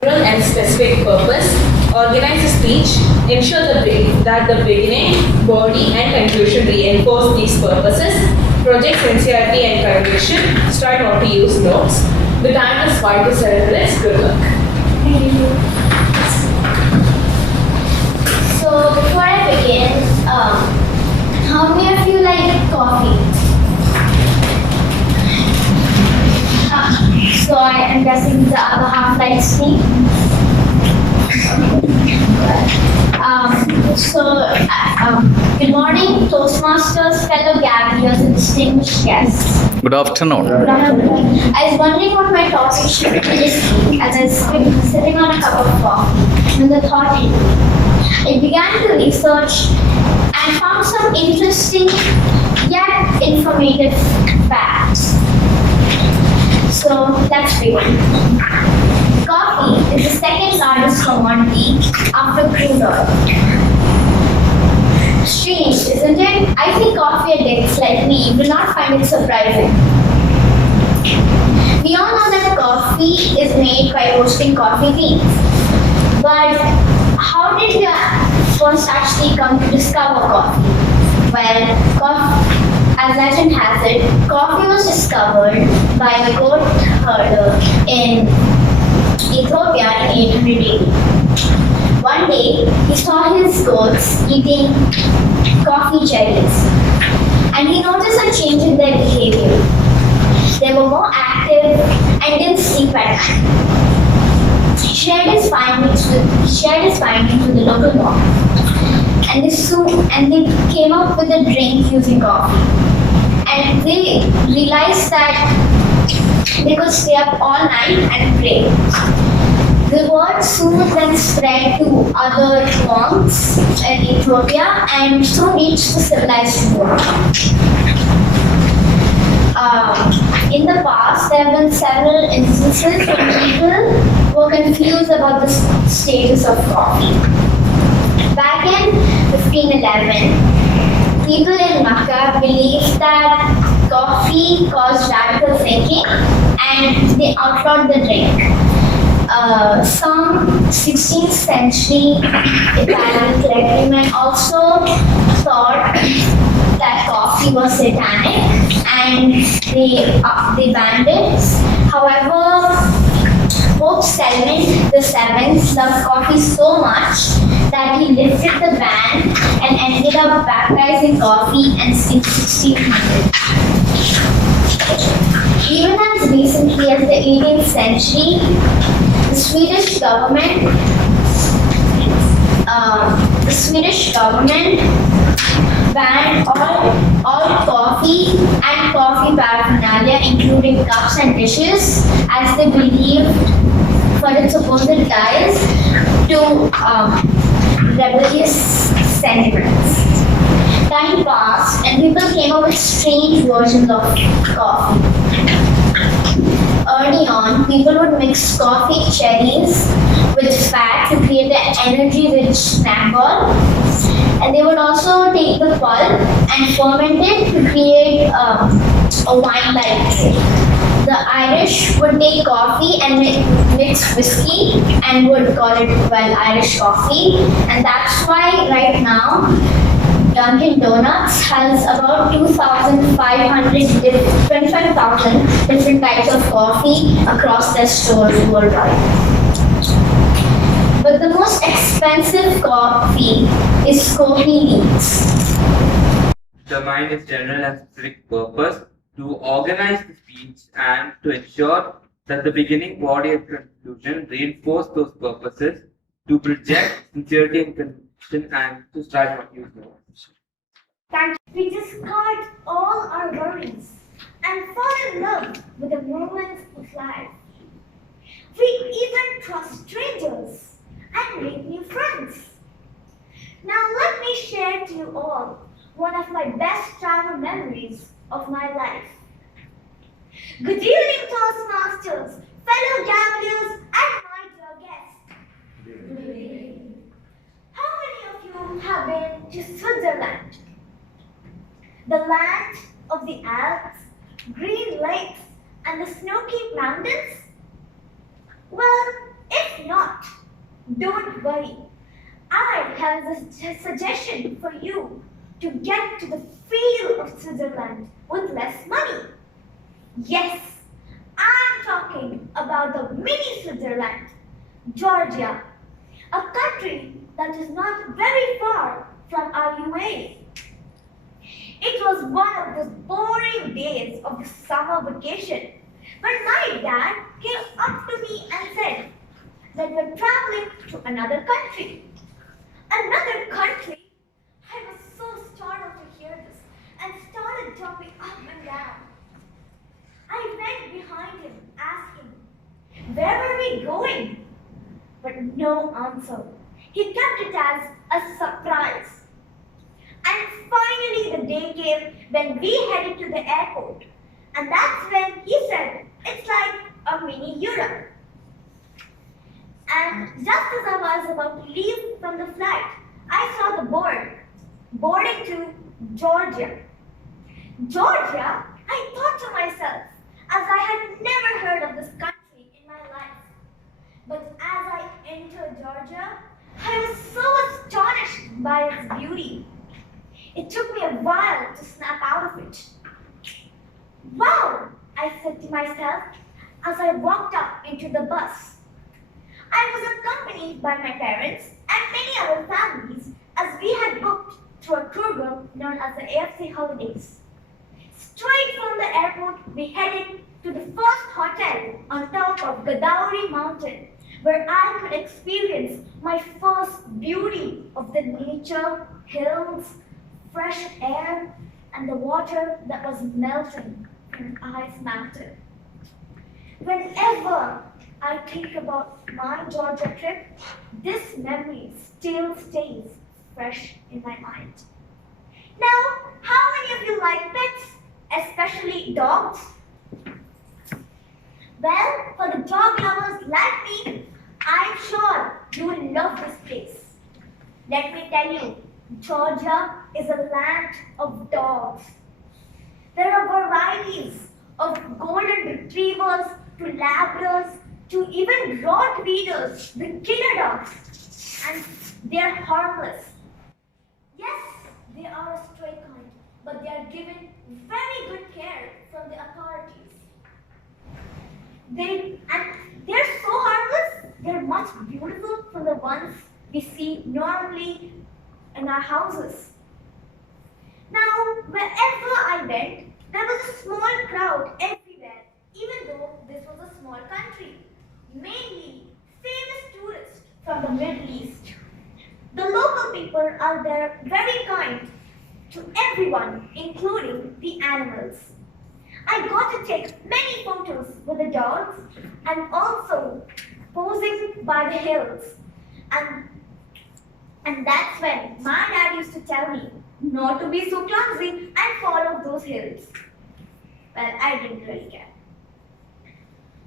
general and specific purpose, organize the speech, ensure that the beginning, body and conclusion reinforce these purposes, project sincerity and conviction, try not to use notes. The time is 5 to 7 minutes. Good luck. Thank you. So before I begin, how many of you like coffee? So I am guessing the other half likes tea. Good morning, Toastmasters, fellow gatherers, and distinguished guests. Good afternoon. I was wondering what my topic should be this week as I was sitting on a cup of coffee when the thought hit me. I began to research and found some interesting yet informative facts. So let's begin. Coffee is the second largest commodity after crude oil. Strange, isn't it? I think coffee addicts like me will not find it surprising. We all know that coffee is made by roasting coffee beans. But how did we first actually come to discover coffee? Well, as legend has it, coffee was discovered by a goat herder in Ethiopia in 800 AD. One day, he saw his goats eating coffee cherries, and he noticed a change in their behavior. They were more active and didn't sleep at night. He shared his findings with the local monk, and they came up with a drink using coffee. And they realized that they could stay up all night and pray. The word soon then spread to other monks in Ethiopia and soon reached the civilized world. In the past, there have been several instances when people were confused about the status of coffee. Back in 1511, people in Makkah believed that coffee caused radical thinking and they outlawed the drink. Some 16th century Italian clergymen also thought that coffee was satanic and they banned it. However, Pope Clement VII loved coffee so much that he lifted the ban and ended up baptizing coffee in 1600. Even as recently as the 18th century, the Swedish government banned all coffee and coffee paraphernalia, including cups and dishes, as they believed for its supposed ties to rebellious sentiments. Time passed and people came up with strange versions of coffee. Early on, people would mix coffee cherries with fat to create an energy-rich snack ball. And they would also take the pulp and ferment it to create a wine-like drink. The Irish would take coffee and mix whiskey and would call it, Irish coffee. And that's why right now, Dunkin' Donuts has about 25,000 different types of coffee across their stores worldwide. But the most expensive coffee is coffee beans. Determine its general and specific purpose, to organize the speech and to ensure that the beginning, body and conclusion reinforce those purposes, to project sincerity and conviction and to strive for use no. We discard all our worries and fall in love with the moments of life. We even trust strangers and make new friends. Now let me share to you all one of my best travel memories of my life. Good evening, Toastmasters, fellow Gavelers, and my dear guests. Good evening. How many of you have been to Switzerland? The land of the Alps, green lakes, and the snow-capped mountains? Well, if if not, don't worry. I have a suggestion for you to get to the feel of Switzerland with less money. Yes, I'm talking about the mini Switzerland, Georgia, a country that is not very far from our UAE. It was one of those boring days of the summer vacation when my dad came up to me and said that we're traveling to another country. Another country? I was so startled to hear this and started jumping up and down. I went behind him asking, where were we going? But no answer. He kept it as a surprise. And finally the day came when we headed to the airport. And that's when he said, it's like a mini Europe. And just as I was about to leave from the flight, I saw the board, boarding to Georgia. Georgia? I thought to myself, as I had never heard of this country in my life. But as I entered Georgia, I was so astonished by its beauty. It took me a while to snap out of it. Wow, I said to myself as I walked up into the bus. I was accompanied by my parents and many other families as we had booked through a tour group known as the AFC Holidays. Straight from the airport, we headed to the first hotel on top of Godavari Mountain, where I could experience my first beauty of the nature, hills, fresh air, and the water that was melting from an ice mountain. Whenever I think about my Georgia trip, this memory still stays fresh in my mind. Now, how many of you like pets, especially dogs? Well, for the dog lovers like me, I'm sure you will love this place. Let me tell you, Georgia is a land of dogs. There are varieties of golden retrievers to Labradors to even Rottweilers, the killer dogs, and they're harmless. Yes, they are a stray kind, but they are given very good care from the authorities. They're so harmless, they're much beautiful from the ones we see normally in our houses. Now, wherever I went, there was a small crowd everywhere, even though this was a small country. Mainly famous tourists from the Middle East. The local people are there very kind to everyone, including the animals. I got to take many photos with the dogs and also posing by the hills. And that's when my dad used to tell me not to be so clumsy and follow those hills. Well, I didn't really care.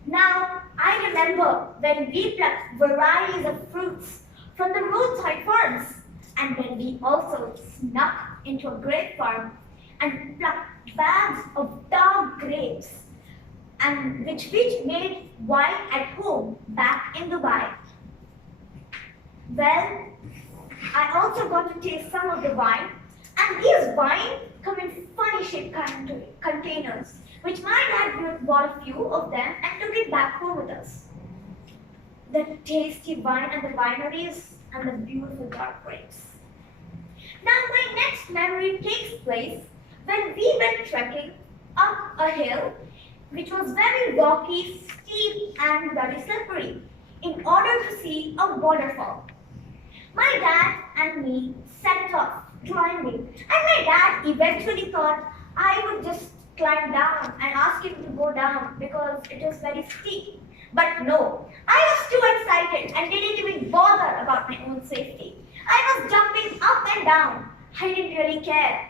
Now, I remember when we plucked varieties of fruits from the roadside farms, and when we also snuck into a grape farm and plucked bags of dark grapes, and which we made wine at home back in Dubai. Well, I also got to taste some of the wine, and these wine come in funny shaped containers, which my dad bought a few of them and took it back home with us. The tasty wine and the wineries and the beautiful dark grapes. Now my next memory takes place when we went trekking up a hill which was very rocky, steep and very slippery in order to see a waterfall. My dad and me set off climbing, and my dad eventually thought I would just climb down and ask him to go down because it was very steep. But no, I was too excited and didn't even bother about my own safety. I was jumping up and down. I didn't really care.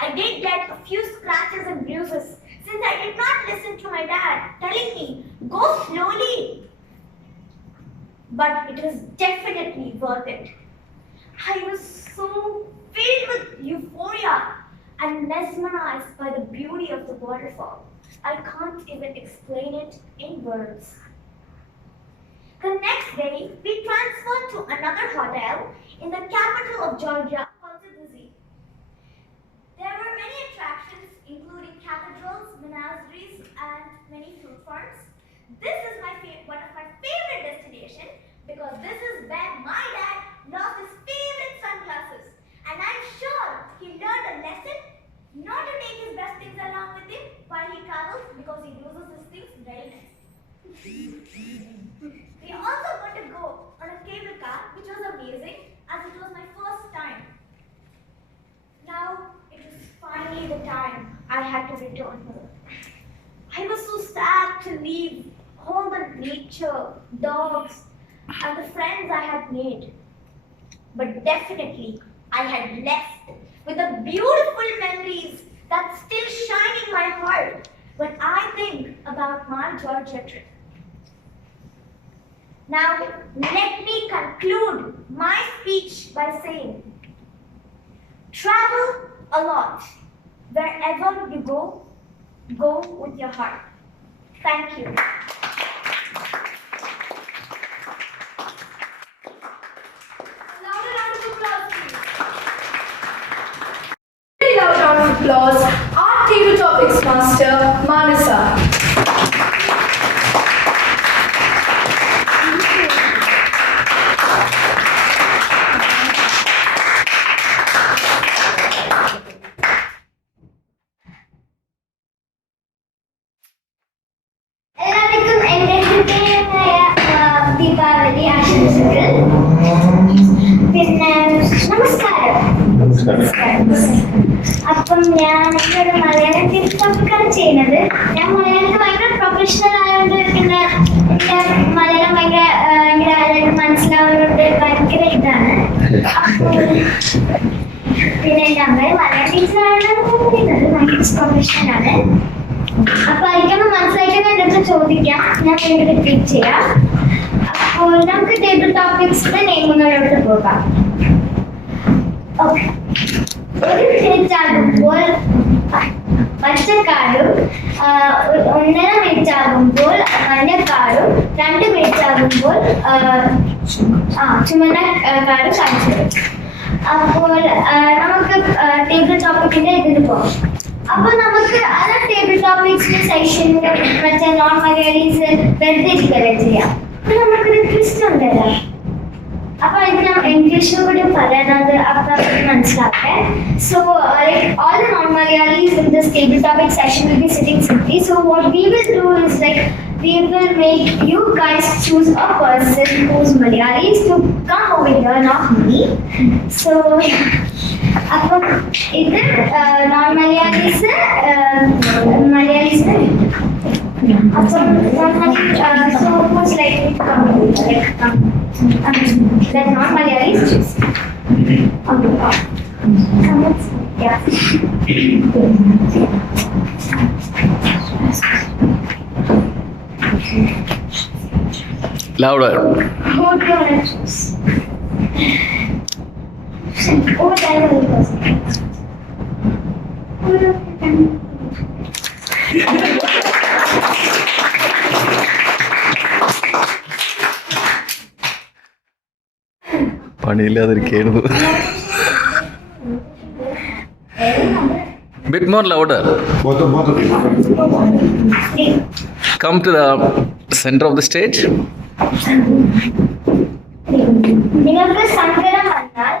I did get a few scratches and bruises since I did not listen to my dad telling me, go slowly. But it was definitely worth it. I was so filled with euphoria and mesmerized by the beauty of the waterfall. I can't even explain it in words. The next day, we transferred to another hotel in the capital of Georgia called Tbilisi. There were many attractions, including cathedrals, menageries, and many fruit farms. This is one of my favorite destinations because this is where my dad lost his favorite sunglasses, and I'm sure he learned a lesson not to take his best things along with him while he travels because he loses his things very nice. We also got to go on a cable car, which was amazing as it was my first time. Now it was finally the time I had to return home. I was so sad to leave all the nature, dogs, and the friends I had made. But definitely I had left with the beautiful memories that still shine in my heart when I think about my Georgia trip. Now, let me conclude my speech by saying, travel a lot. Wherever you go with your heart. Thank you. Louder round of applause, please. Very loud round of applause. Our table topics master, Manasa. എല്ലാവർക്കും എൻ്റെ ഹൃദയമായ ദീപാവലി ആശംസകൾ. പിന്നെ നമസ്കാരം. അപ്പം ഞാൻ ഇവിടെ മലയാളം ടോപ്പിക്കാണ് ചെയ്യുന്നത്. ഞാൻ മലയാളത്തിൽ ഭയങ്കര പ്രൊഫഷണൽ ആയതുകൊണ്ട് പിന്നെ എനിക്ക് മലയാളം ഭയങ്കര എല്ലാവർക്കും മനസ്സിലാവുന്നതുകൊണ്ട് ഭയങ്കര ഇതാണ്. അപ്പോൾ പിന്നെ എൻ്റെ അമ്മ മലയാളം ടീച്ചറാണ് പറയുന്നത്, ഭയങ്കര പ്രൊഫഷണലാണ്. അപ്പൊ എനിക്കൊന്ന് മനസ്സിലാക്കാൻ എൻ്റെ അടുത്ത് ചോദിക്കാം, ഞാൻ വീണ്ടും റിപ്പീറ്റ് ചെയ്യാം. അപ്പോൾ നമുക്ക് ടേബിൾ ടോപ്പിക്സിന്റെ നെയിമുകളിലോട്ട് പോകാം. ഓക്കെ. ഒരു മിനിറ്റാകുമ്പോൾ പച്ചക്കാടും, 1.5 മിനിറ്റാകുമ്പോൾ മഞ്ഞക്കാടും, 2 മിനിറ്റാകുമ്പോൾ ചുമന്ന കാടും കാണിച്ചു തരും. അപ്പോൾ നമുക്ക് ടേബിൾ ടോപ്പിക്കിന്റെ ഇതിന് പോകാം. അപ്പൊ നമുക്ക് അതർ ടേബിൾ ടോപ്പിക്സിന്റെ സെഷനിൽ മറ്റേ നോൺ മലയാളീസ് വെറുതെ ഇരിക്കുകയല്ലേ ചെയ്യാം. അപ്പൊ നമുക്കൊരു ട്വിസ്റ്റ് ഉണ്ടല്ലോ. അപ്പൊ ഇത് ഞാൻ ഇംഗ്ലീഷിൽ കൂടി പറയാനത് അപ്പൊ മനസ്സിലാക്കേ. So all the non-Malayalis in this table topic session will be sitting simply. So what we will do is we will make you guys choose a person who's Malayalis to come over here, not me. So അപ്പം ഇത് non-Malayalis Malayalees. അപ്പം so who's likely to come that non-Malayalis choose. Yeah. Louder. Who do you want to choose? Oh, that was പണിയില്ലാതിരിക്കുന്നു. Bit more louder. Both of you. Come to the center of the stage. നിങ്ങൾക്ക് സങ്കടം വന്നാൽ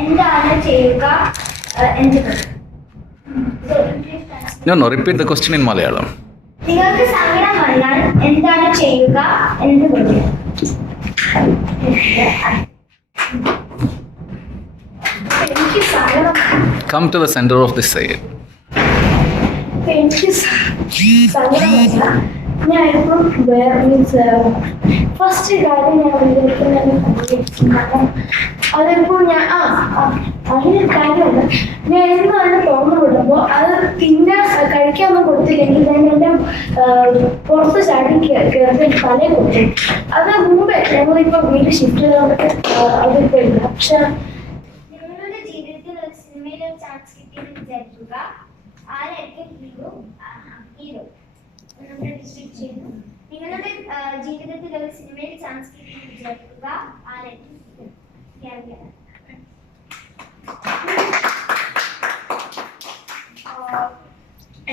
എന്താണ് ചെയ്യുക എന്ന് No, repeat the question in Malayalam. നിങ്ങൾക്ക് സങ്കടം വന്നാൽ എന്താണ് ചെയ്യുക എന്ന് പറയും. എനിക്ക് സങ്കടം Come to the center of the stage. എനിക്ക് സങ്കടം വന്നാൽ ഞാനിപ്പോൾ മീൻസ് ഫസ്റ്റ് കാര്യം ഞാൻ വിചാരിക്കുന്നത് അതിപ്പോൾ ഞാൻ അതിനൊരു കാര്യമല്ല. ഞാൻ എന്നും അതിനെ തുറന്നു വിടുമ്പോൾ അത് കഴിക്കാനൊന്നും കൊടുത്തില്ലെങ്കിൽ ഞാൻ എൻ്റെ പുറത്ത് ചാടി കയറി തലയെ കൊടുത്തു. അത് മുമ്പേ ഞങ്ങളിപ്പോൾ വീട് ഷിഫ്റ്റ് ചെയ്തവർക്ക് അതിപ്പോൾ ഇല്ല. പക്ഷെ നിങ്ങളുടെ ജീവിതത്തിൽ ഒരു സിനിമയിൽ ഒരു ചാൻസ് കിട്ടിയെന്ന് വിചാരിക്കുക. ആരായിരിക്കും ഹീറോ? നമ്മുടെ ഡിസ്ട്രിക്ട് ചെയ്യുന്നു. നിങ്ങളുടെ ജീവിതത്തിൽ ഒരു സിനിമയിൽ സംസ്കൃതി വിദ്യാർത്ഥിക ആരംഭിക്കും.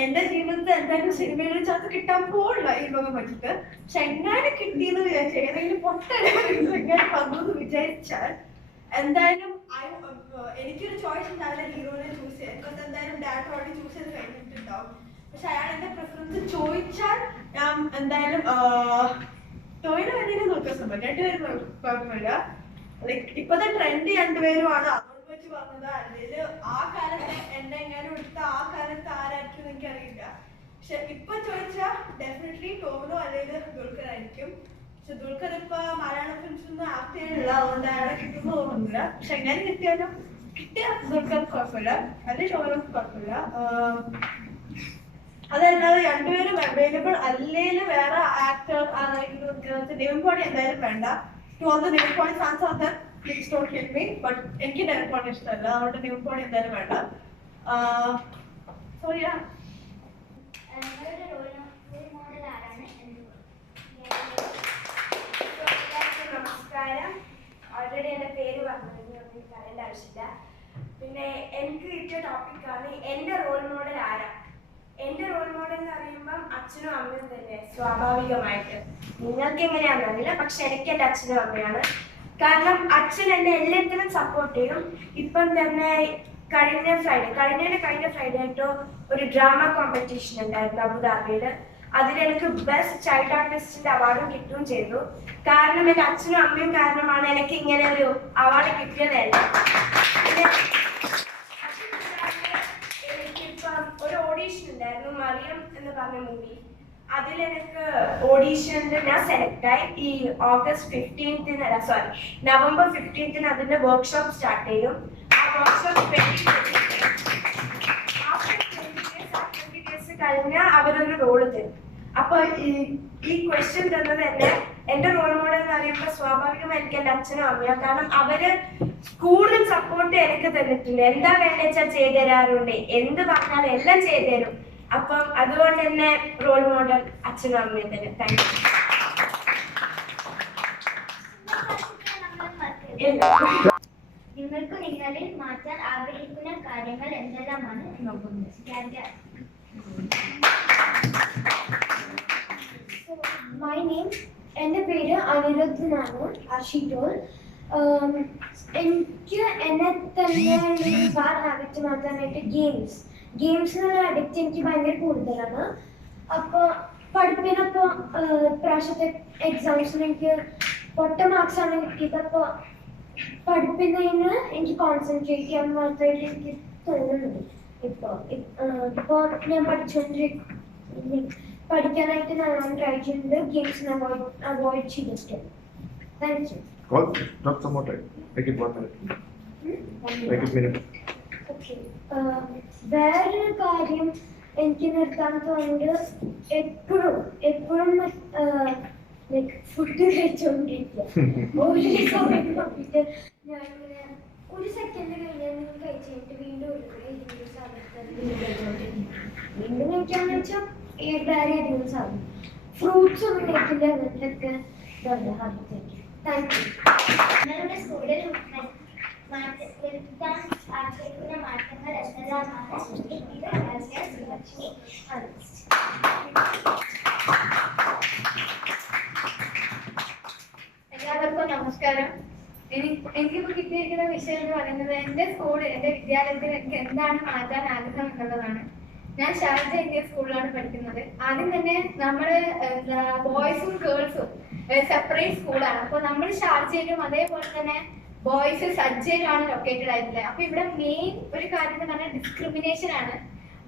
എന്റെ ജീവിതത്തിൽ എന്തായാലും സിനിമയിൽ ചാൻസ് കിട്ടാൻ പോകില്ല ഈ ലോകം വെച്ചിട്ട്. പക്ഷെ എങ്ങനെ കിട്ടിയെന്ന് വിചാരിച്ചാൽ ഏതെങ്കിലും പൊട്ടെങ്ങനെ വന്നു വിചാരിച്ചാൽ എന്തായാലും എനിക്കൊരു ചോയ്സ് ഉണ്ടാവില്ല ഹീറോനെ ചൂസ് ചെയ്യാൻ. ബിക്കോസ് എന്തായാലും ഡാഡ് ഓൾറെഡി ചൂസ് ചെയ്ത് കഴിഞ്ഞിട്ടുണ്ടാവും. പക്ഷെ അയാൾ എന്റെ പ്രിഫറൻസ് ചോദിച്ചാൽ ഞാൻ എന്തായാലും ടോയിന് വേണ്ടി നോക്കാൻ ശ്രമിക്കും. രണ്ടുപേരും കുഴപ്പമില്ല. ലൈക്ക് ഇപ്പത്തെ ട്രെൻഡ് രണ്ടുപേരുമാണ്. അതുകൊണ്ട് വെച്ച് പറഞ്ഞത്. അല്ലെങ്കിൽ ആ കാലത്ത് എന്നെ എങ്ങാനും എടുത്ത ആ കാലത്ത് ആരായിരിക്കും എന്ന് എനിക്കറിയില്ല. പക്ഷെ ഇപ്പൊ ചോദിച്ചാൽ ഡെഫിനറ്റ്ലി ടോവിനോ അല്ലെങ്കിൽ ദുൽഖർ ആയിരിക്കും. പക്ഷെ ദുൽഖർ ഇപ്പൊ മലയാളം ഫിലിംസൊന്നും ആക്ട് ചെയ്യാനില്ല. അതുകൊണ്ട് അയാളെ കിട്ടുമെന്ന് തോന്നുന്നില്ല. പക്ഷെ എങ്ങനെ കിട്ടിയാലും കിട്ടിയ ദുൽഖർ കുഴപ്പമില്ല, അല്ലെങ്കിൽ ടോവിനോ കുഴപ്പമില്ല. അതല്ലാതെ രണ്ടുപേരും അവൈലബിൾ അല്ലെങ്കിൽ വേറെ ആക്ടർ നിവിൻ പോളി എന്തായാലും വേണ്ട. To all the Nivin Pauly fans out there, please don't hit me. But എനിക്ക് നിവിൻ പോളി ഇഷ്ടമല്ല. അതുകൊണ്ട് നിവിൻ പോളി എന്തായാലും വേണ്ട. So yeah. നമസ്കാരം. ഓൾറെഡി എൻ്റെ പേര് പറഞ്ഞു, പറയേണ്ട ആവശ്യമില്ല. പിന്നെ എനിക്ക് കിട്ടിയ ടോപ്പിക്കാണ് എൻ്റെ റോൾ മോഡൽ ആരാ. എൻ്റെ റോൾ മോഡൽ എന്ന് പറയുമ്പം അച്ഛനും അമ്മയും തന്നെ സ്വാഭാവികമായിട്ട്. നിങ്ങൾക്ക് എങ്ങനെയാണെന്ന് അറിയില്ല, പക്ഷെ എനിക്ക് എൻ്റെ അച്ഛനും അമ്മയാണ്. കാരണം അച്ഛൻ എന്നെ എല്ലാത്തിനും സപ്പോർട്ട് ചെയ്യും. ഇപ്പം തന്നെ കഴിഞ്ഞ ഫ്രൈഡേ ആയിട്ടോ ഒരു ഡ്രാമ കോമ്പറ്റീഷൻ ഉണ്ടായിരുന്നു അബുദാബിയിൽ. അതിലെനിക്ക് ബെസ്റ്റ് ചൈൽഡ് ആർട്ടിസ്റ്റിന്റെ അവാർഡും കിട്ടുകയും ചെയ്തു. കാരണം എൻ്റെ അച്ഛനും അമ്മയും കാരണമാണ് എനിക്ക് ഇങ്ങനെ ഒരു അവാർഡ് കിട്ടിയതല്ല. എനിക്കിപ്പം ഒരു ഓഡീഷൻ ഉണ്ടായിരുന്നു, മറിയം എന്ന് പറഞ്ഞ മൂവി. അതിലെനിക്ക് ഓഡീഷനിൽ ഞാൻ സെലക്ട് ആയി. ഈ നവംബർ 15 അതിന്റെ വർക്ക്ഷോപ്പ് സ്റ്റാർട്ട് ചെയ്യും. ആ വർക്ക്ഷോപ്പ് 20 ഡേയ്സ് കഴിഞ്ഞാൽ അവരൊരു റോള് തരും. അപ്പൊ ഈ ക്വസ്റ്റ്യൻ തന്നത് തന്നെ എന്റെ റോൾ മോഡൽ എന്ന് പറയുമ്പോൾ സ്വാഭാവികം എനിക്ക് എന്റെ അച്ഛനും അമ്മയും. കാരണം അവര് കൂടുതൽ സപ്പോർട്ട് എനിക്ക് തന്നിട്ടുണ്ട്. എന്താ വേണ്ട വെച്ചാൽ ചെയ്തു തരാറുണ്ട്, എന്ത് പറഞ്ഞാലും എല്ലാം ചെയ്തു തരും. അപ്പം അതുകൊണ്ട് തന്നെ റോൾ മോഡൽ അച്ഛനും അമ്മയും തന്നെ. Thank you. നിങ്ങൾക്ക് നിങ്ങളിൽ മാറ്റാൻ ആഗ്രഹിക്കുന്ന കാര്യങ്ങൾ എന്തെല്ലാമാണ് നോക്കുന്നത്? മൈ നെയിം, എൻ്റെ പേര് അനിരുദ്ധ് എന്നാണ്, ആഷിറ്റോൾ. എനിക്ക് എന്നെ തന്നെ ബാഡ് ഹാബിറ്റ് മാറ്റാനായിട്ട് ഗെയിംസിനുള്ള അഡിക്റ്റ് എനിക്ക് ഭയങ്കര കൂടുതലാണ്. അപ്പോൾ പഠിപ്പിനപ്പോൾ പ്രാവശ്യത്തെ എക്സാംസിന് എനിക്ക് പൊട്ട മാർക്സാണ് കിട്ടിയത്. അപ്പോൾ പഠിപ്പിക്കുന്നതിന് എനിക്ക് കോൺസെൻട്രേറ്റ് ചെയ്യാൻ മാത്രമായിട്ട് എനിക്ക് തോന്നുന്നുണ്ട്. ഇപ്പോൾ ഞാൻ പഠിക്കാനായിട്ട് ഞാൻ ട്രൈ ചെയ്യുന്നത് ഗെയിംസിന് അവോയ്ഡ് ചെയ്തിട്ട്. Thank you. Not some more time. Make it 1 minute. Make it minute. Okay. വേറൊരു കാര്യം എനിക്ക് നിർത്താൻ തോന്നുന്നത്, എപ്പോഴും ലൈക്ക് ഫുഡ് കഴിച്ചുകൊണ്ടിരിക്കുക. ഒരു സമയം നോക്കിയിട്ട് ഞാനിങ്ങനെ ഒരു സെക്കൻഡ് കഴിഞ്ഞാൽ കഴിച്ച് കഴിഞ്ഞിട്ട് വീണ്ടും വീണ്ടും കഴിക്കാന്ന് വെച്ചാൽ വളരെയധികം സാധനം ഫ്രൂട്ട്സ് ഒന്നും കഴിക്കില്ല. അങ്ങനത്തെയൊക്കെ ഹാബിറ്റ്. Thank you. നിങ്ങളുടെ സ്കൂളിൽ വരുത്താൻ ആഗ്രഹിക്കുന്ന മാറ്റങ്ങൾ എന്തെല്ലാമാണ്? എല്ലാവർക്കും നമസ്കാരം. എനിക്കിപ്പോൾ കിട്ടിയിരിക്കുന്ന വിഷയം എന്ന് പറയുന്നത് എൻ്റെ വിദ്യാലയത്തിൽ എനിക്ക് എന്താണ് മാറ്റാൻ ആഗ്രഹം എന്നുള്ളതാണ്. ഞാൻ ഷാർജ ഇന്ത്യൻ സ്കൂളിലാണ് പഠിക്കുന്നത്. ആദ്യം തന്നെ നമ്മൾ ബോയ്സും ഗേൾസും സെപ്പറേറ്റ് സ്കൂളാണ്. അപ്പോൾ നമ്മൾ ഷാർജയിലും അതേപോലെ തന്നെ ബോയ്സ് സജ്ജയിലാണ് ലൊക്കേറ്റഡ് ആയിട്ടുള്ളത്. അപ്പോൾ ഇവിടെ മെയിൻ ഒരു കാര്യം എന്ന് പറഞ്ഞാൽ ഡിസ്ക്രിമിനേഷൻ ആണ്.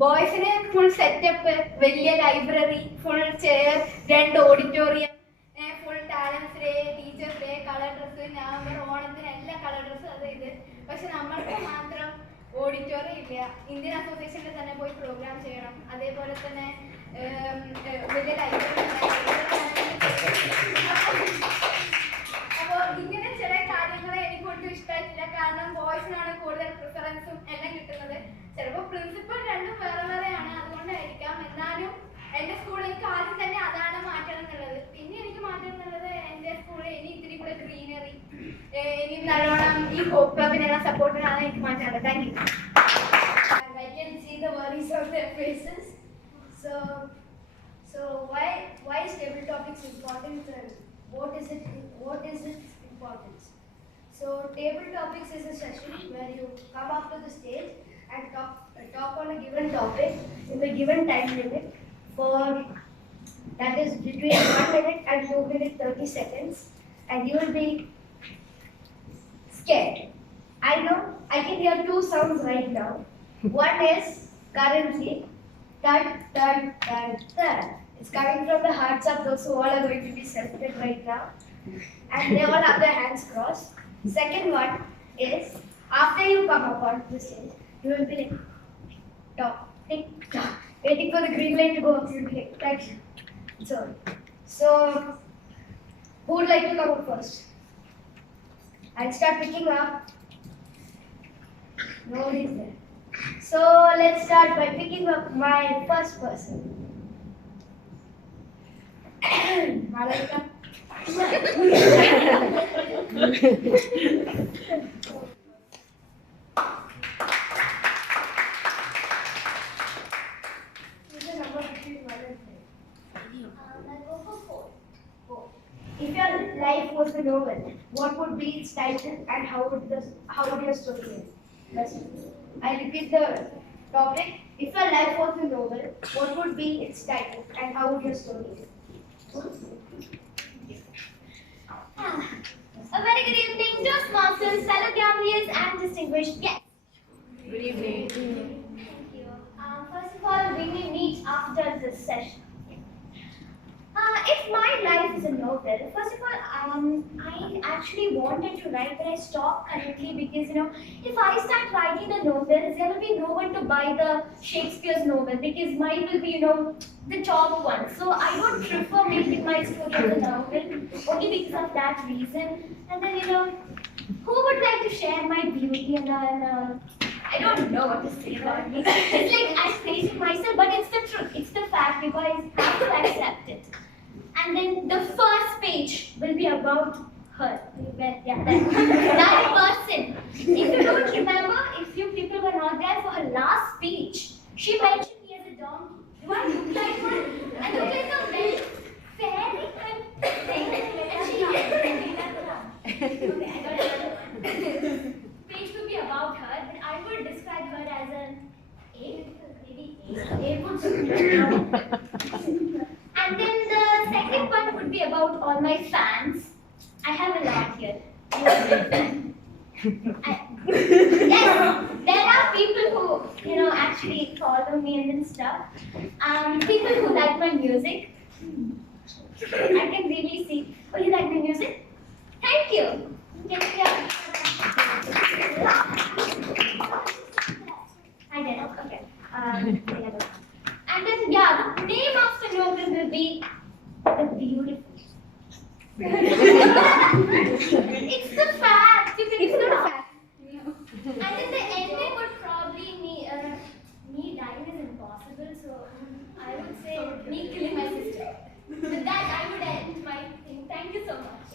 ബോയ്സിന് ഫുൾ സെറ്റപ്പ്, വലിയ library, full chair, 2 auditorium, full talents day, teachers day, colour dress, November ഓണത്തിന് എല്ലാ കളർ ഡ്രസ്സ് അത് ഇത്. പക്ഷെ നമ്മൾക്ക് മാത്രം ഓഡിറ്റോറിയം ഇല്ല. ഇന്ത്യൻ അസോസിയേഷനിൽ തന്നെ പോയി പ്രോഗ്രാം ചെയ്യണം. അതേപോലെ തന്നെ വലിയ ലൈബ്രറി. അപ്പോൾ ഇങ്ങനെ ചില കാര്യങ്ങൾ എനിക്ക് ഒട്ടും ഇഷ്ടമായിട്ടില്ല. കാരണം ബോയ്സിനാണ് കൂടുതൽ പ്രിഫറൻസും എല്ലാം കിട്ടുന്നത്. ചിലപ്പോൾ പ്രിൻസിപ്പൽ രണ്ടും വേറെ വേറെയാണ്, അതുകൊണ്ടായിരിക്കാം. എന്നാലും എൻ്റെ സ്കൂളിൽ എനിക്ക് ആദ്യം തന്നെ അതാണ് മാറ്റണം എന്നുള്ളത്. പിന്നെ എനിക്ക് മാറ്റണം എന്നുള്ളത് എൻ്റെ സ്കൂളിൽ ഇനി hope club in a support and thank you. And I can see the worries on their faces. So why is table topics important and what is its importance? So table topics is a session where you come up to the stage and talk on a given topic in the given time limit for that is between 1 minute and 2 minutes 30 seconds, and you will be scared. I know I can hear two sounds right now. One is currently thud, thud, thud, thud. It's coming from the hearts of those who all are going to be selected right now. And they all have their hands crossed. Second one is after you come up on the stage, you will be like tock, tick, tock, waiting for the green light to go up. You'll be like so who would like to come up first? I'll start picking up. Nobody's there. So let's start by picking up my first person. Malayalam. I'll go for 4. If your life was a novel, what would be its title and how would your story end? I repeat the topic. If your life was a novel, what would be its title and how would your story end? A very good evening, Toastmasters, fellow gamblers, and distinguished guests. Good evening. Thank you. First of all, we may meet after this session. If my life is a novel, first of all, I actually wanted to write, but I stopped currently because, if I start writing a novel, there will be no one to buy the Shakespeare's novel because mine will be, the chalk one. So I would prefer making my story as a novel only because of that reason. And then, who would like to share my beauty and I don't know what to say about me. It's like I'm praising myself, but it's the truth. It's the fact. You guys have to accept it. And then the first page will be about her. Yeah, that person. If you don't remember, if you people were not there for her last speech, she mentioned me as a donkey. Do I look like one? I look like a very fairy and page will be about her, but I would describe her as an maybe and then the second one would be about all my fans. I have a lot here. Yes, there are people who, actually follow me and stuff. People who like my music. I can really see. Oh, you like my music? Thank you. Can you I did. Okay. And then, the name of the novel will be The Beautiful. It's the fact. It's not a fact. And then the ending would probably me dying is impossible, so I would say me killing my sister. With that, I would end my thing. Thank you so much.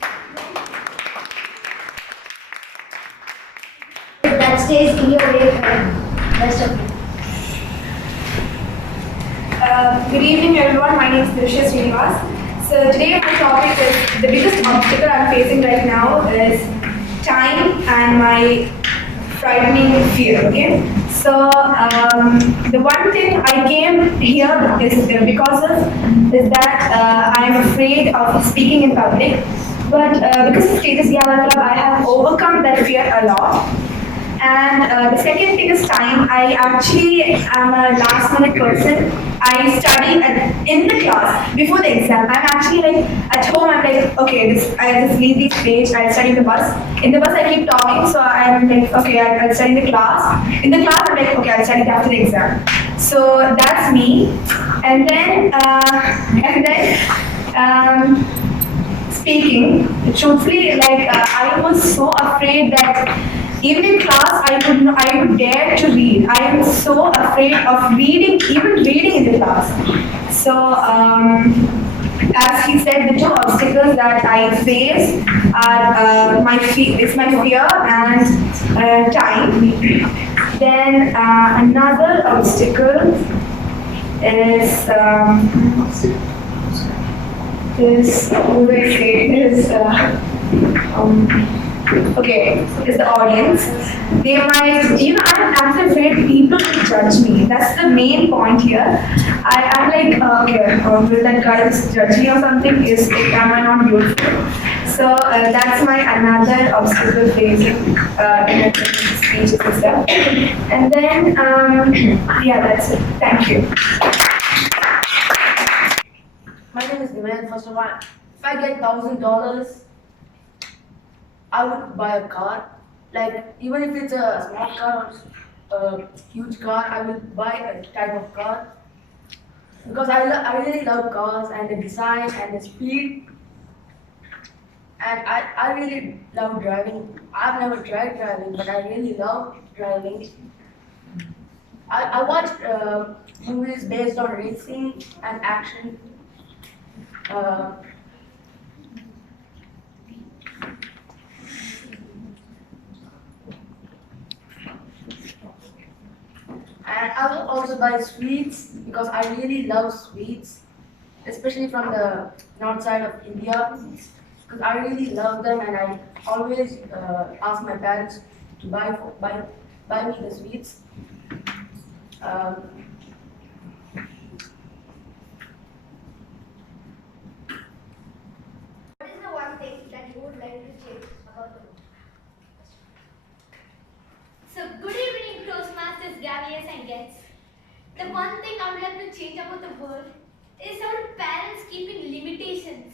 That stays in your way for the rest of you. Good evening, everyone. My name is Trilingual Srinivas. So today my topic is the biggest obstacle I'm facing right now is time and my frightening fear. Okay. So the one thing I came here is because of is that I'm afraid of speaking in public. But because of TAEGUS Gavel Club, I have overcome that fear a lot. And the second thing is time. I actually am a last minute person. I study in the class before the exam. I'm actually like at home. I'm like, okay, I just leave this page. I'll study in the bus. In the bus, I keep talking. So I'm like, okay, I'll study in the class. In the class, I'm like, okay, I'll study after the exam. So that's me. And then speaking truthfully, like I was so afraid that even in class I would dare to read. I am so afraid of reading, even reading in the class. So as he said, the two obstacles that I face are my fear and time. Then another obstacle is what do I say is okay, is the audience. They might, I'm actually afraid people will judge me. That's the main point here. I'm like, okay, will that guy just judge me or something? Am I not beautiful? So that's my another obstacle facing in a speech and stuff. And then, yeah, that's it. Thank you. My name is Diman. First of all, if I get $1,000, I would buy a car. Like, even if it's a small car or a huge car, I will buy a type of car. Because I really love cars and the design and the speed. And I really love driving. I've never tried driving, but I really love driving. I watch movies based on racing and action. And I will also buy sweets because I really love sweets, especially from the north side of India. Because I really love them, and I always ask my parents to buy me the sweets. What is the one thing that you would like to change about the world? So, good evening, Toastmasters, Gaviers, and guests. The one thing I would like to change about the world is our parents keeping limitations.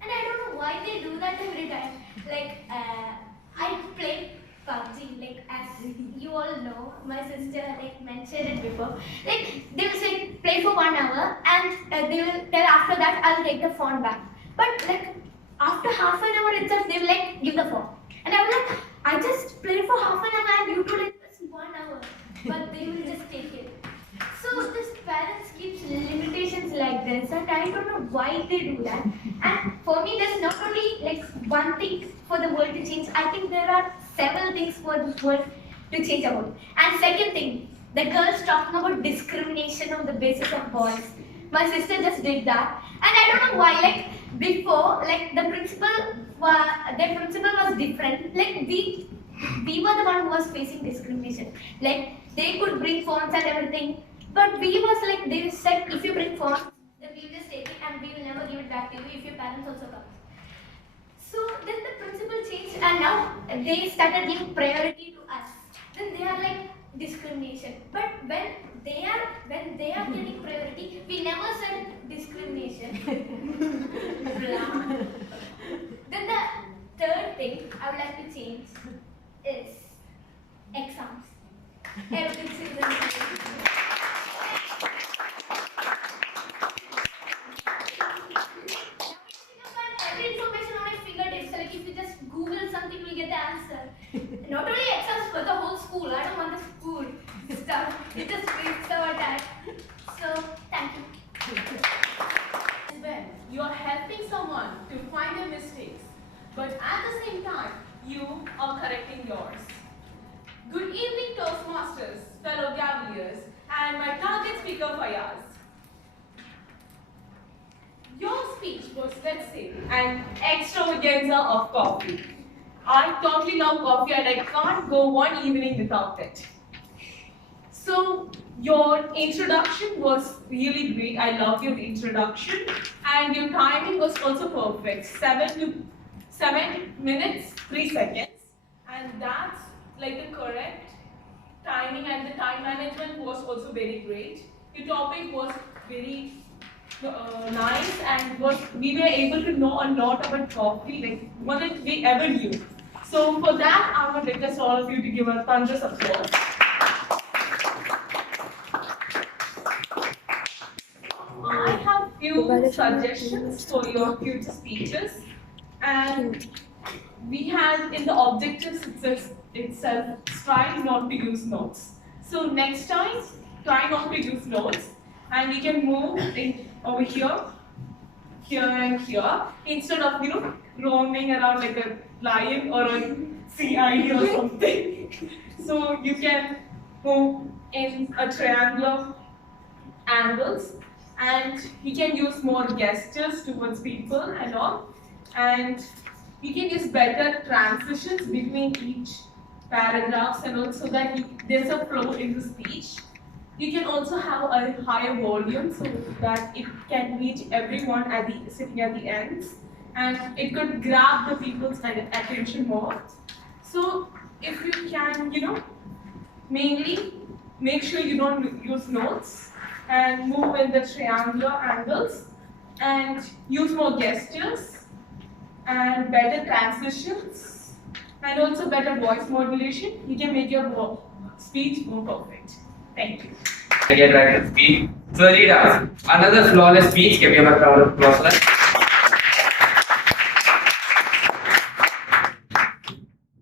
And I don't know why they do that every time. Like, I play PUBG, like, as you all know, my sister mentioned it before. Like, they will say, play for 1 hour, and they will tell after that, I'll take the phone back. But, like, after half an hour itself, they will, give the phone. And I'm like, I just played for half an hour and you told it's 1 hour. But they will just take it. So this parents keeps limitations like this, and I don't know why they do that. And for me, there's not only one thing for the world to change. I think there are several things for this world to change about. And second thing, the girls talking about discrimination on the basis of boys. My sister just did that, and I don't know why. Before, the principal was different. We were the one who was facing discrimination. They could bring phones and everything, but we was they said, if you bring phone, then we will just take it and we will never give it back to you if your parents also come. So then the principal changed, and now they started giving priority to us. Then they are discrimination. But when they are getting priority, we never said discrimination. Then the third thing I would like to change is exams. Every single time. Every information on your fingertips. If you just Google something, you get the answer. Not only exams, but the whole school. I don't want the school stuff. It just wastes our time. So, thank you. When you are helping someone to find their mistakes, but at the same time, you are correcting yours. Good evening, Toastmasters, fellow Gaveliers, and my target speaker, Fayaz. Your speech was, let's say, an extravaganza of coffee. I totally love coffee and I can't go one evening without it. So, your introduction was really great. I love your introduction, and your timing was also perfect. 7 minutes, 3 seconds, and that's the correct timing, and the time management was also very great. Your topic was very nice, and we were able to know a lot about coffee, more than we ever knew. So for that, I would request all of you to give a thunderous applause. I have few suggestions for your future speeches, and we had in the objectives itself try not to use notes. So next time, try not to use notes, and we can move in over here. here and here instead of roaming around like a lion or a CID or something. So you can move in a triangular angles, and you can use more gestures towards people and all, and you can use better transitions between each paragraphs, and also that there's a flow in the speech. You can also have a higher volume so that it can reach everyone sitting at the ends, and it could grab the people's attention more. So if you can, mainly make sure you don't use notes and move in the triangular angles and use more gestures and better transitions and also better voice modulation, you can make your speech more perfect. Thank you. Get right to speak. So Rita, another flawless speech. Can we have a round of applause for that?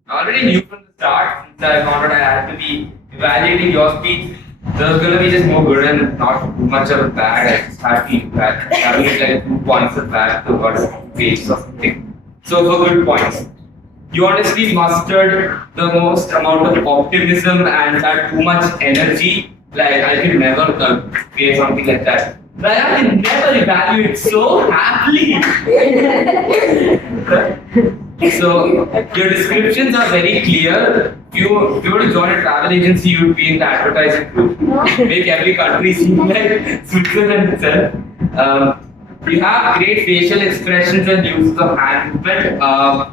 I already knew from the start, since I found out I had to be evaluating your speech, there was going to be just more good and not too much of a bad. I just had to be bad. Having it like 2 points of bad to about a page or something. So for good points. You honestly mustered the most amount of optimism and had too much energy. Like I could never create something like that. Like I can never evaluate so happily. So your descriptions are very clear. If you were to join a travel agency, you would be in the advertising group. Make every country seem like Switzerland itself. You have great facial expressions and uses of hand movement.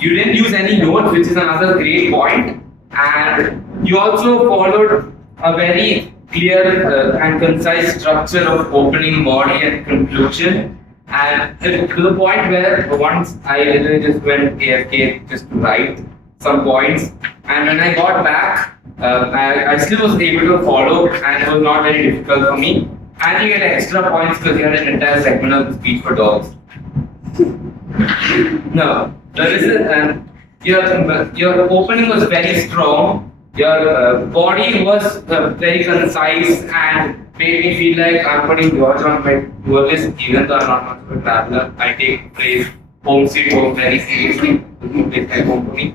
You didn't use any notes, which is another great point. And you also followed a very clear and concise structure of opening, body, and conclusion. And to the point where once I literally just went AFK just to write some points. And when I got back, I still was able to follow, and it was not very difficult for me. And you get extra points because you had an entire segment of the speech for dogs. No, your opening was very strong. Your body was very concise and made me feel like I'm putting George on my tour list, even though I'm not much of a traveler. I take phrase home sweet home very seriously. It's like home for me.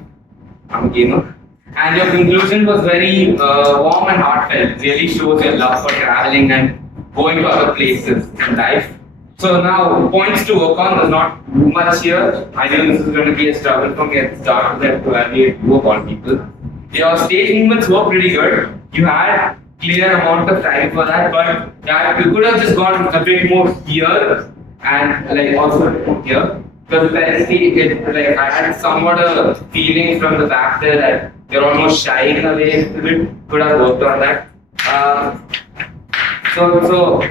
I'm a gamer. And your conclusion was very warm and heartfelt. Really shows your love for traveling and going to other places in life. So now, points to work on. There's not too much here. I knew this is going to be a struggle for me at the start to evaluate two of all people. Your stage movements were pretty good. You had clear amount of time for that, but that you could have just gone a bit more here and like also a bit more here. Because apparently, I had somewhat a feeling from the back there that you're almost shying away a little bit. Could have worked on that. So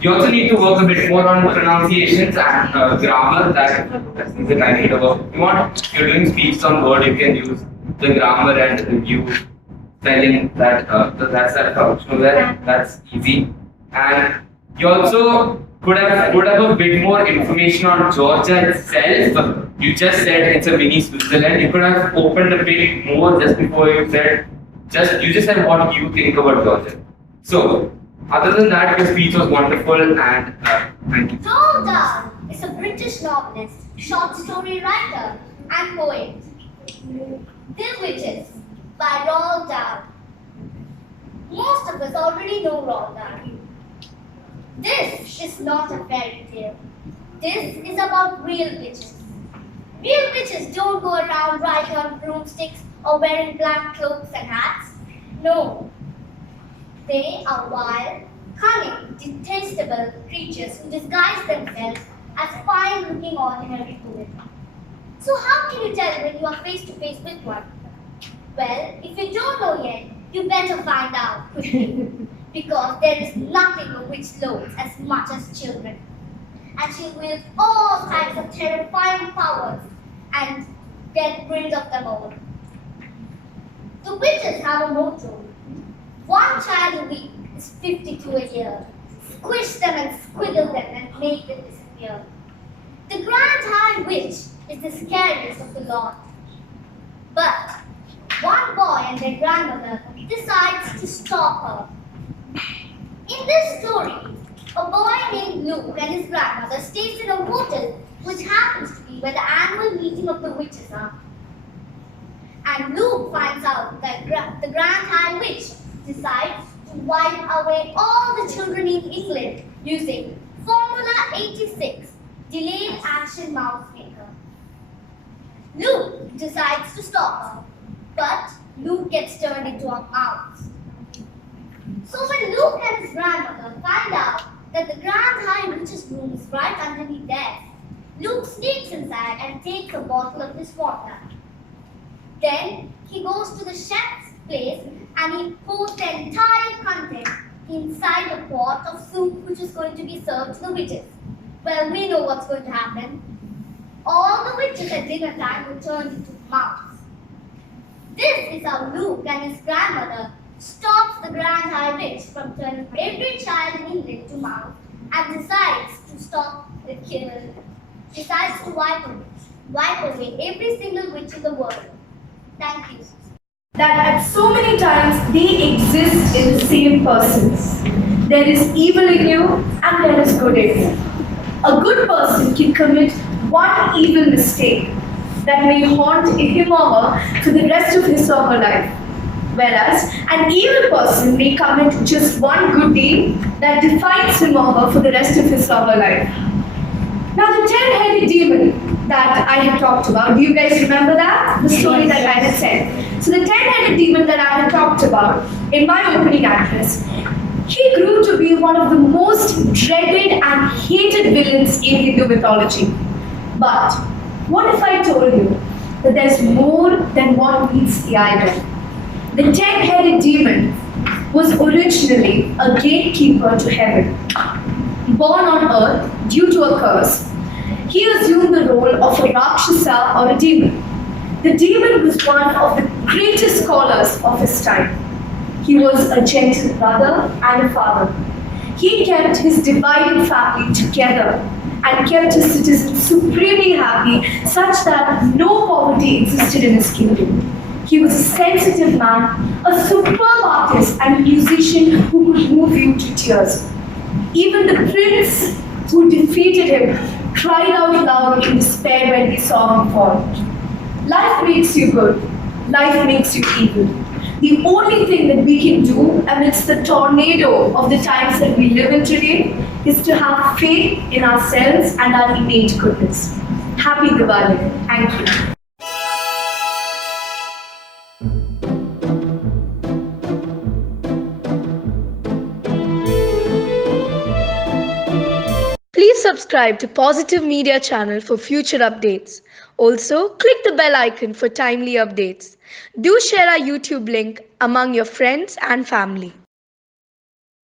you also need to work a bit more on pronunciations and grammar. That's the kind of work. If you're doing speech on word, you can use the grammar and review spelling. That's that functional there. That's easy. And you also could have a bit more information on Georgia itself. You just said it's a mini Switzerland. You could have opened a bit more just before you said you just said what you think about Georgia. So other than that, your speech was wonderful and thank you. Roald Dahl is a British novelist, short story writer, and poet. The Witches by Roald Dahl. Most of us already know Roald Dahl. This is not a fairy tale. This is about real witches. Real witches don't go around riding on broomsticks or wearing black cloaks and hats. No. They are wild, cunning, detestable creatures who disguise themselves as fine-looking ordinary women. So how can you tell when you are face to face with one? Well, if you don't know yet, you better find out quickly. Because there is nothing a witch loathes as much as children. And she wields all types of terrifying powers and get rid of them all. The witches have a motto. One child a week is 52 a year. Squish them and squiggle them and make them disappear. The Grand High Witch is the scariest of the lot. But one boy and their grandmother decides to stop her. In this story, A boy named Luke and his grandmother stays in a hotel which happens to be where the annual meeting of the witches are. And Luke finds out that the Grand High Witch decides to wipe away all the children in England using Formula 86, Delayed Action Mouse Maker. Luke decides to stop her, but Luke gets turned into a mouse. So when Luke and his grandmother find out that the Grand High Witch's room is right underneath theirs, Luke sneaks inside and takes a bottle of this water. Then he goes to the chef's place and he pours the entire content inside a pot of soup which is going to be served to the witches. Well, we know what's going to happen. All the witches at dinner time will turn into mouse. This is how Luke and his grandmother stops the Grand High Witch from turning every child in England to mouse and decides to wipe away every single witch in the world. Thank you. That at so many times they exist in the same persons. There is evil in you and there is good in you. A good person can commit one evil mistake that may haunt him or her for the rest of his or her life. Whereas an evil person may commit just one good deed that defines him or her for the rest of his or her life. Now the 10-headed demon that I had talked about, do you guys remember that? The story that I had said. So the 10-headed demon that I had talked about in my opening address, he grew to be one of the most dreaded and hated villains in Hindu mythology. But what if I told you that there's more than what meets the eye? The 10-headed demon was originally a gatekeeper to heaven. Born on earth due to a curse, he assumed the role of a Rakshasa or a demon. The demon was one of the greatest scholars of his time. He was a gentle brother and a father. He kept his divided family together and kept his citizens supremely happy, such that no poverty existed in his kingdom. He was a sensitive man, a superb artist and a musician who could move you to tears. Even the prince who defeated him cried out loud in despair when he saw him fall. Life makes you good, life makes you evil. The only thing that we can do amidst the tornado of the times that we live in today is to have faith in ourselves and our innate goodness. Happy Diwali. Thank you. Please subscribe to Positive Media channel for future updates. Also, click the bell icon for timely updates. Do share our YouTube link among your friends and family.